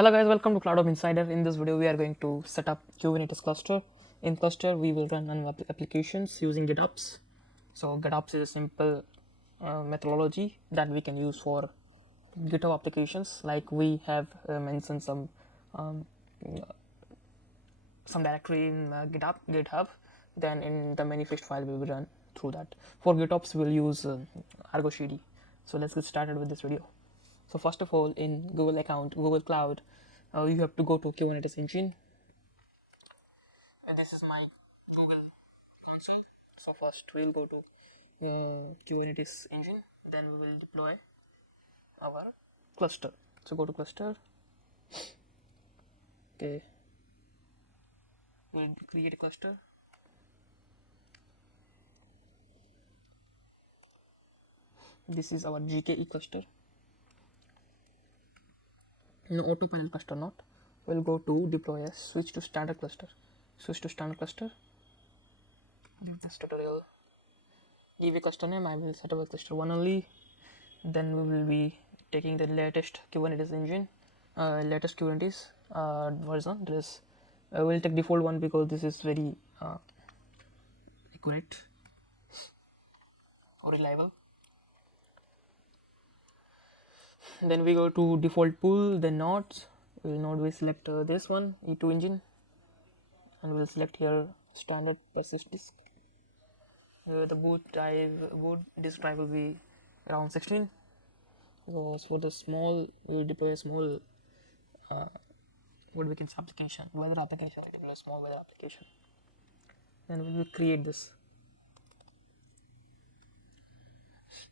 Hello guys, welcome to CloudOps Insider. In this video, we are going to set up Kubernetes cluster. In cluster, we will run applications using GitOps. So GitOps is a simple methodology that we can use for GitHub applications. Like we have mentioned um, some directory in GitHub. Then in the manifest file, we will run through that. For GitOps, we'll use ArgoCD. So let's get started with this video. So first of all, in Google Cloud, you have to go to Kubernetes engine. And this is my Google console. So first we'll go to Kubernetes engine, then we will deploy our cluster. So go to cluster. Okay, we'll create a cluster. This is our GKE cluster. No autopilot cluster, not. We'll go to deploy as, switch to standard cluster. Switch to standard cluster. Leave this tutorial. Give a cluster name. I will set up a cluster 1 only. Then we will be taking the latest Kubernetes engine, latest Kubernetes version. This we'll take default one because this is very accurate or reliable. Then we go to default pool, then nodes. We select this one, E2 engine, and we'll select here standard persist disk. The boot disk drive will be around 16. So for the small, we will deploy a small weather application. We deploy a small weather application. Then we will create this.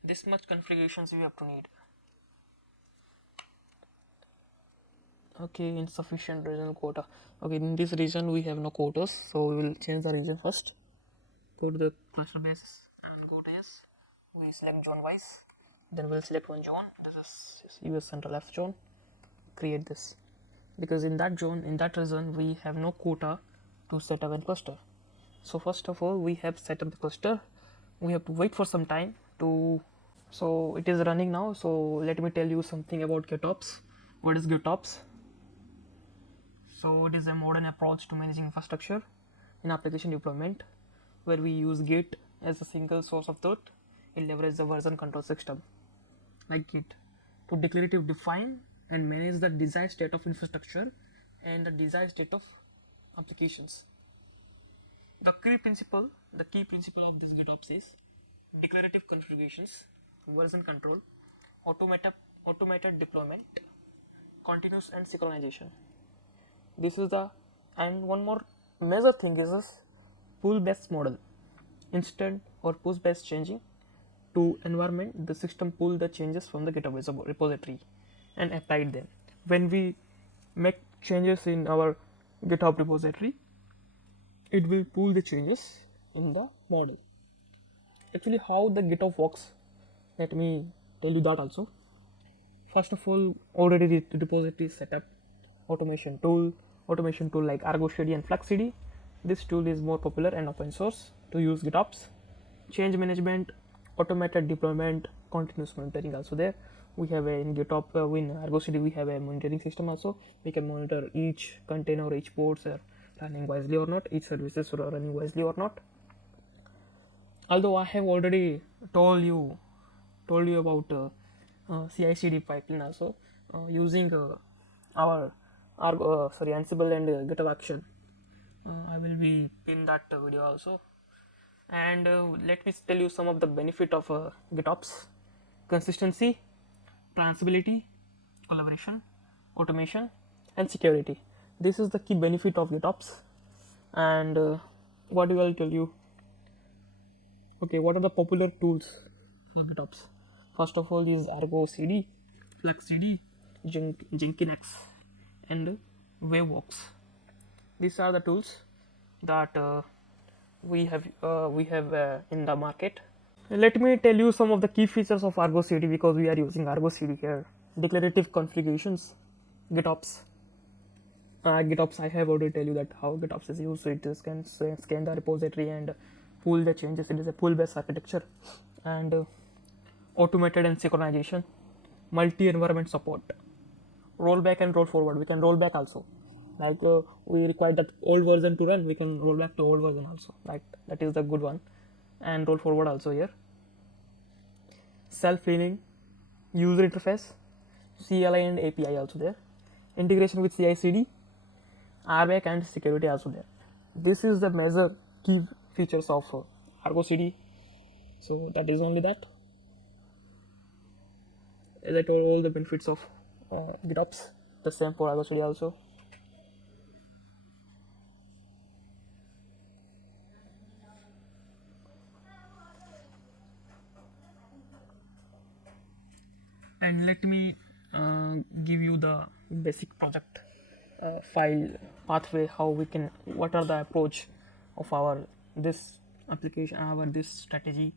This much configurations you have to need. Okay, insufficient regional quota. Okay, in this region we have no quotas, so we will change the region first. Go to the cluster base and go to yes. We select zone wise. Then we'll select one zone. This is US Central F zone. Create this because in that zone, in that region, we have no quota to set up a cluster. So first of all, we have set up the cluster. We have to wait for some time to. So it is running now. So let me tell you something about GitOps. What is GitOps? So it is a modern approach to managing infrastructure in application deployment, where we use Git as a single source of truth. It leverages the version control system like Git to declaratively define and manage the desired state of infrastructure and the desired state of applications. The key principle of this GitOps is declarative configurations, version control, automated deployment, continuous and synchronization. This is and one more major thing is this pull-based model. Instant or push-based changing to environment, the system pull the changes from the GitHub repository and applied them. When we make changes in our GitHub repository, it will pull the changes in the model. Actually, how the GitHub works, let me tell you that also. First of all, already the repository is set up. Automation tool like ArgoCD and FluxCD. This tool is more popular and open source to use GitOps. Change management, automated deployment, continuous monitoring also there. We have in GitOps, in ArgoCD we have a monitoring system also. We can monitor each container, each ports are running wisely or not, each services are running wisely or not. Although I have already told you about CI/CD pipeline also using our Ansible and GitHub Action. I will be in that video also. And let me tell you some of the benefit of GitOps: consistency, transferability, collaboration, automation, and security. This is the key benefit of GitOps. And what do I tell you? Okay, what are the popular tools for GitOps? First of all is ArgoCD, FluxCD, Jenkins, and Waveworks. These are the tools that we have in the market. Let me tell you some of the key features of ArgoCD because we are using ArgoCD here. Declarative configurations, GitOps. GitOps, I have already tell you that how GitOps is used. So it can scan the repository and pull the changes. It is a pull-based architecture. And automated and synchronization, multi-environment support, roll back and roll forward. We can roll back also, like we require that old version to run, we can roll back to old version also, like that is the good one. And roll forward also here. Self-healing, user interface, CLI and API also there, integration with CI/CD, RBAC and security also there. This is the major key features of ArgoCD. So that is only that. As I told, all the benefits of GitOps, the same for ArgoCD also. And let me give you the basic project file pathway, how we can, what are the approach of our this application, our this strategy.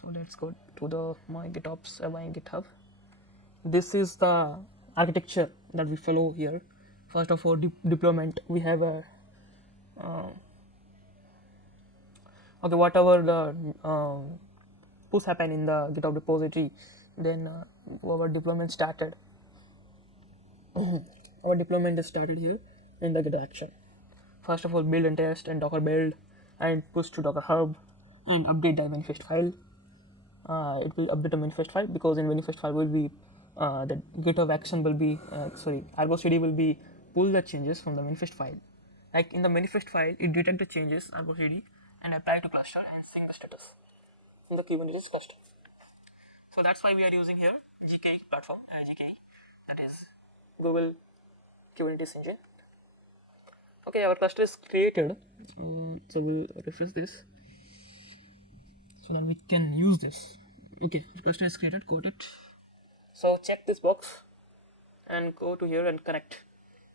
So let's go to the my GitOps by GitHub. This is the architecture that we follow here. First of all, deployment. We have a okay, whatever the push happen in the GitHub repository, then our deployment started. Our deployment is started here in the GitHub action. First of all, build and test and Docker build and push to Docker Hub and update the manifest file. It will update the manifest file because in manifest file will be the GitHub action will be ArgoCD will be pull the changes from the manifest file. Like in the manifest file, it detect the changes ArgoCD and apply to cluster and sync the status in the Kubernetes cluster. So that's why we are using here GK platform, GK, that is Google Kubernetes engine. Okay, our cluster is created. So we'll refresh this so that we can use this. Okay, cluster is created, got it. So check this box and go to here and connect.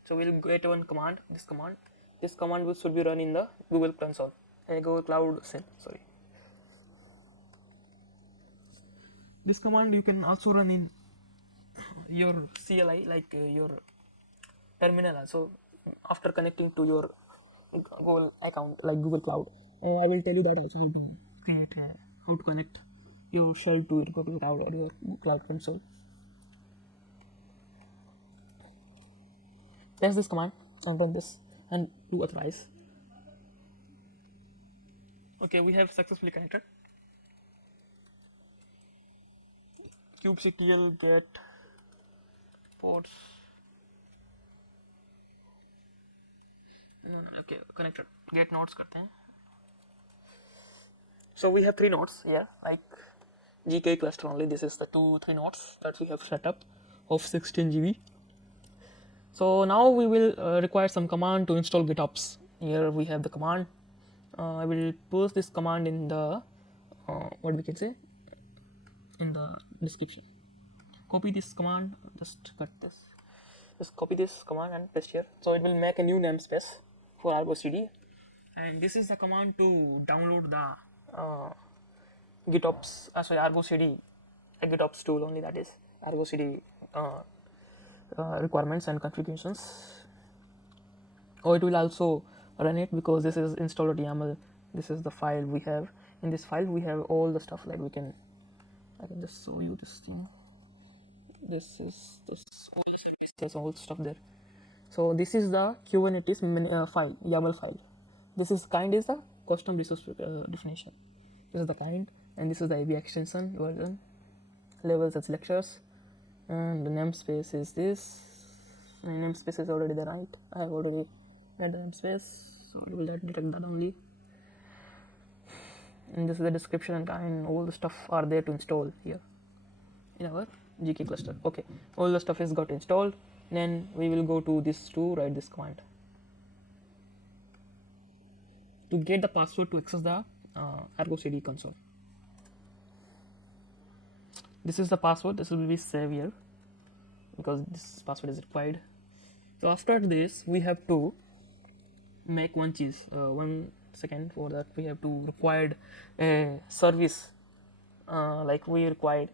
So we'll get one command, this command should be run in the Google console, Google Cloud Shell, sorry. This command you can also run in your CLI, like your terminal also, after connecting to your Google account, like Google Cloud. I will tell you that also, how to create, how to connect your shell to your Google Cloud or your Cloud console. Test this command and run this and do authorize. Okay, we have successfully connected. kubectl get ports. Okay, connected. Get nodes करते हैं. So we have 3 nodes here, like GK cluster only. This is the 3 nodes that we have set up of 16 GB. So now we will require some command to install GitOps. Here we have the command. I will post this command in the what we can say in the description. Copy this command, just cut this, just copy this command and paste here. So it will make a new namespace for ArgoCD, and this is the command to download the GitOps, ArgoCD, a GitOps tool only, that is ArgoCD requirements and configurations. Or it will also run it because this is install.yaml. This is the file we have. In this file we have all the stuff, like I can just show you this thing. This is all the services, all stuff there. So this is the Kubernetes file, YAML file. This is kind is the custom resource definition. This is the kind, and this is the AB extension version, levels and lectures, and the namespace is this. My namespace is already there, right? I have already had the namespace, so I will detect that only. And this is the description and kind. All the stuff are there to install here in our GK cluster. Okay, all the stuff is got installed. Then we will go to this to write this command to get the password to access the ArgoCD console. This is the password. This will be saved here because this password is required. So after this, we have to make one cheese. 1 second. For that, we have to required a service. Like we required.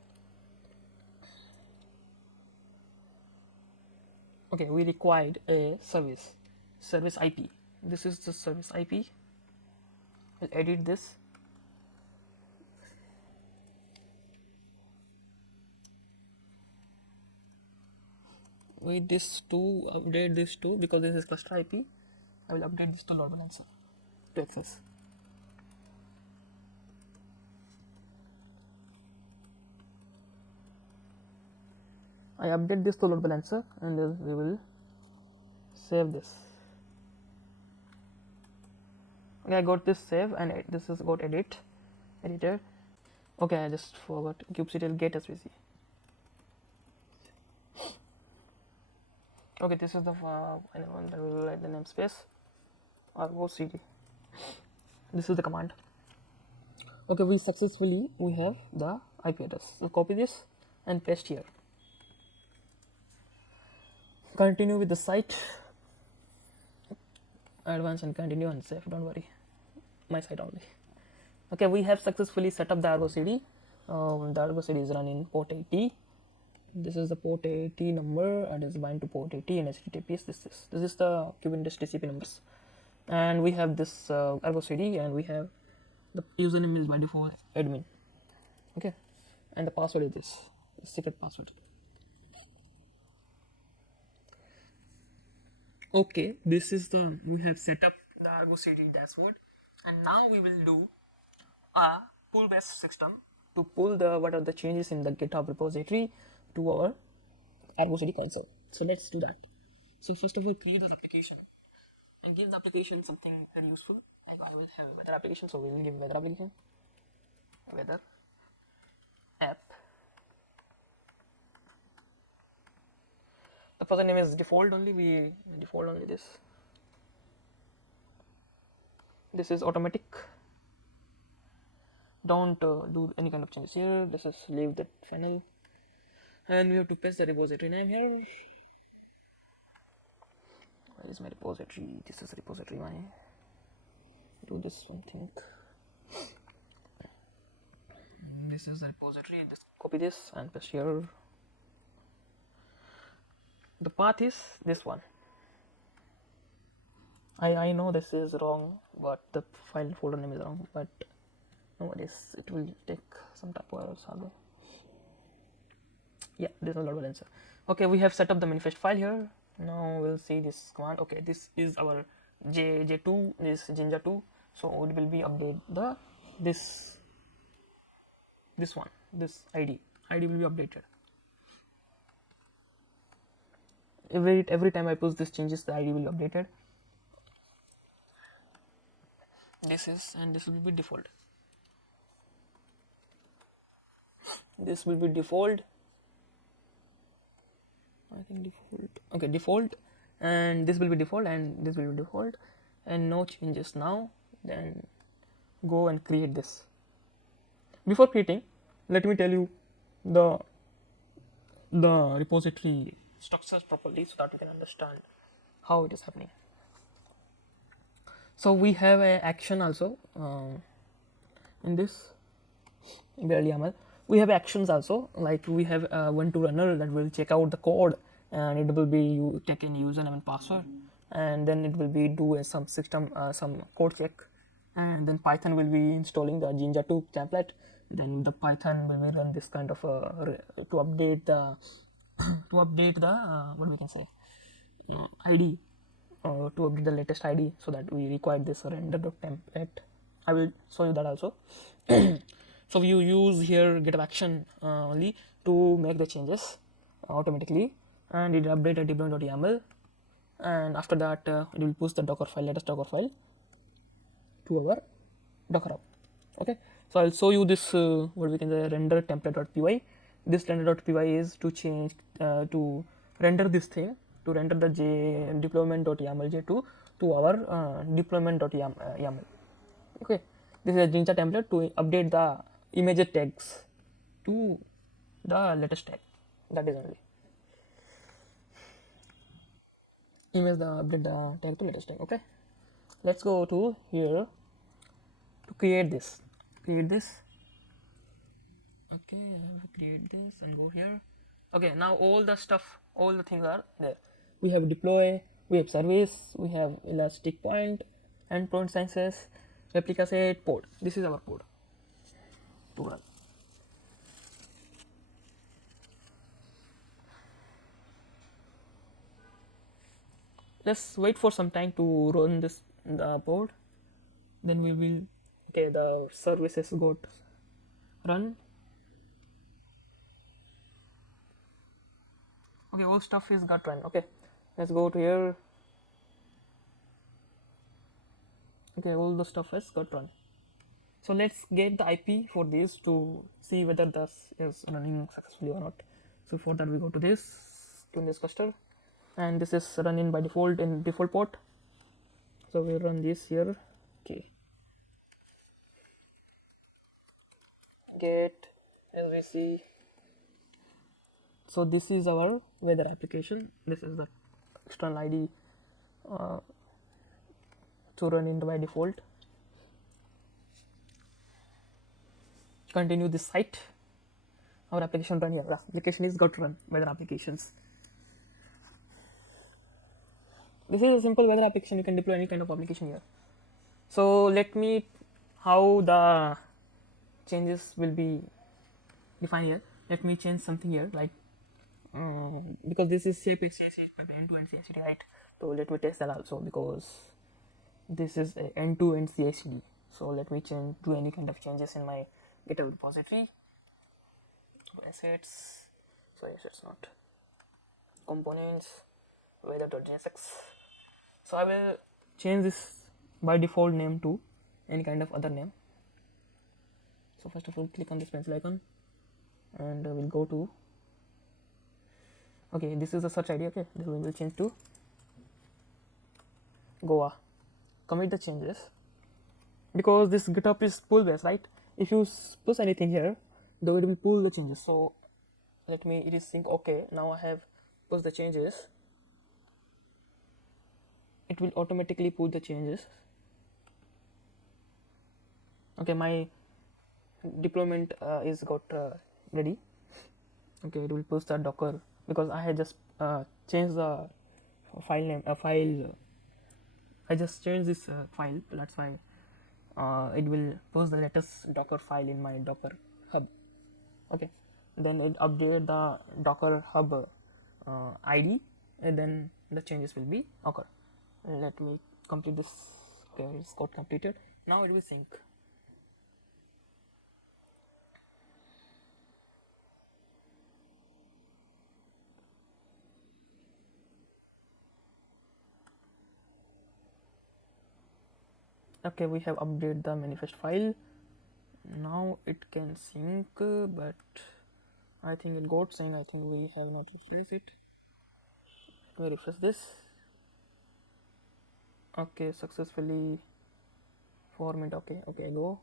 Okay, we required a service IP. This is the service IP. We'll edit this. with this to update this to, because this is cluster IP, I will update this to load balancer to access. I update this to load balancer, and then we will save this. Okay, I got this save, and this is got edited. Okay, I just forgot kubectl get svc. Okay, this is the anyone that will write the namespace argocd. This is the command. Okay, we have the IP address. So copy this and paste here. Continue with the site. Advance and continue and save. Don't worry, my site only. Okay, we have successfully set up the argocd. The argocd is running port 80. This is the port 80 number, and is bind to port 80 and HTTPS. This is the Kubernetes TCP numbers, and we have this argocd, and we have the username is by default admin. Okay, and the password is this secret password. Okay, this is we have set up the argocd dashboard, and now we will do a pull based system to pull what are the changes in the GitHub repository to our argocd console. So let's do that. So first of all, create this application and give the application something very useful. Like I will have weather application, so we will give weather application, weather app. The first name is default only. We default only this. This is automatic. Don't do any kind of changes here. This is leave that final, and we have to paste the repository name here. Where is my repository? This is repository. My do this one thing. This is the repository. Just copy this and paste here. The path is this one. I know this is wrong, but the file folder name is wrong, but no worries, it will take some time or something. Yeah, this is a load balancer. Okay, we have set up the manifest file here. Now we'll see this command. Okay, this is our J2, this Jinja 2. So it will be update this ID will be updated. Every time I push this changes, the ID will be updated. This will be default. This will be default. I think default. Okay, default, and this will be default, and this will be default, and no changes now. Then go and create this. Before creating, let me tell you the repository structures properly so that you can understand how it is happening. So we have an action also in this YAML. We have actions also, like we have one to runner that will check out the code, and it will be take in username and password, and then it will be do some system some code check, and then Python will be installing the Jinja 2 template. Then the Python will run this kind of to update the what we can say ID, to update the latest ID, so that we require this render.template. I will show you that also. So you use here GitHub action only to make the changes automatically, and it updated deployment.yaml, and after that it will push the latest Docker file to our Docker hub. Okay, so I'll show you this what we can say render template.py. This render.py is to change to render this thing, to render the deployment.yaml j2 to our deployment.yaml. Okay, this is a Jinja template to update the image tags to the latest tag. That is only image update the tag to latest tag. Okay, let's go to here to create this. Okay, I have to create this and go here. Okay, now all the things are there. We have deploy, we have service, we have elastic point, endpoint sciences, replica set, pod. This is our pod to run. let's wait for some time to run this in the board. Then we will, okay, the services got run. Okay, all stuff is got run. Okay, let's go to here. Okay, all the stuff has got run. So let's get the IP for this to see whether this is running successfully or not. So for that we go to this cluster, and this is running by default in default port. So we run this here. Okay, get svc. So this is our weather application. This is the external ID to run in by default. Continue this site. Our application run here. The application is got to run weather applications. This is a simple weather application. You can deploy any kind of application here. So let me how the changes will be defined here. Let me change something here, like because this is shape end-to-end CI/CD, right? So let me test that also, because this is a end-to-end CI/CD. So let me do any kind of changes in my GitHub repository. Assets, sorry, assets not components, weather.jsx. So I will change this by default name to any kind of other name. So first of all, click on this pencil icon, and we'll go to, okay, this is the search ID. Okay, this we will change to Goa. Commit the changes, because this GitHub is pull based, right? If you push anything here, though it will pull the changes. So let me, it is sync. Okay, now I have pushed the changes. It will automatically pull the changes. Okay, my deployment is got ready. Okay, it will push the Docker, because I had just changed the file name. I just changed this file. That's why it will post the latest Docker file in my Docker hub. Okay, then it update the Docker hub ID, and then the changes will be occur. Let me complete this. Okay, it's got completed. Now it will sync. Okay, we have updated the manifest file. Now it can sync, but I think it got synced. I think we have not refreshed it. Let me refresh this. Okay, successfully format. Okay, go.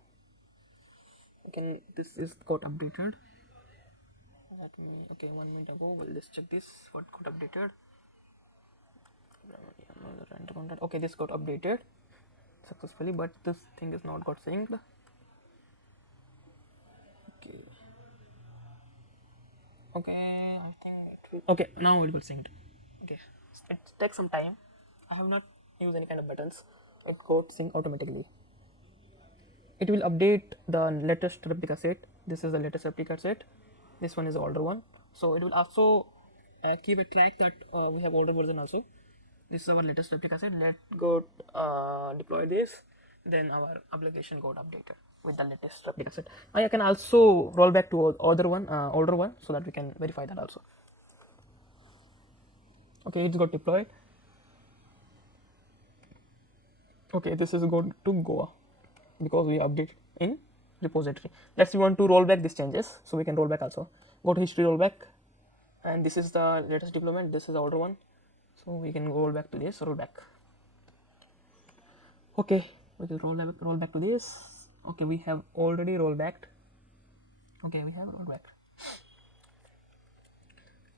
Okay, this is got updated. Let me, okay, 1 minute ago. Well, let's check this. What got updated? Okay, this got updated successfully, but this thing is not got synced. Okay, I think it will. Okay, now it will synced. Okay, it takes some time. I have not used any kind of buttons. It got synced automatically. It will update the latest replica set. This is the latest replica set. This one is the older one. So it will also keep a track that we have older version also. This is our latest replica set. Let's go deploy this. Then our application got updated with the latest replica set. I can also roll back to older one, so that we can verify that also. Okay, it's got deployed. Okay, this is going to Goa, because we update in repository. Let's we want to roll back these changes, so we can roll back also. Go to history, roll back, and this is the latest deployment. This is the older one, so we can roll back to this. Roll back. Okay, we will roll back to this. Okay, we have already rolled back. Okay, we have rolled back.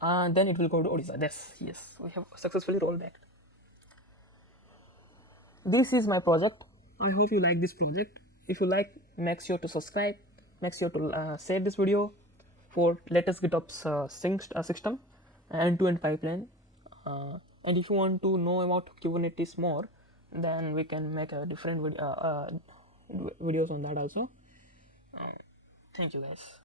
And then it will go to Odisha. Yes, we have successfully rolled back. This is my project. I hope you like this project. If you like, make sure to subscribe. Make sure to share this video for latest GitOps system end-to-end pipeline. And if you want to know about Kubernetes more, then we can make a different videos on that also. Thank you guys.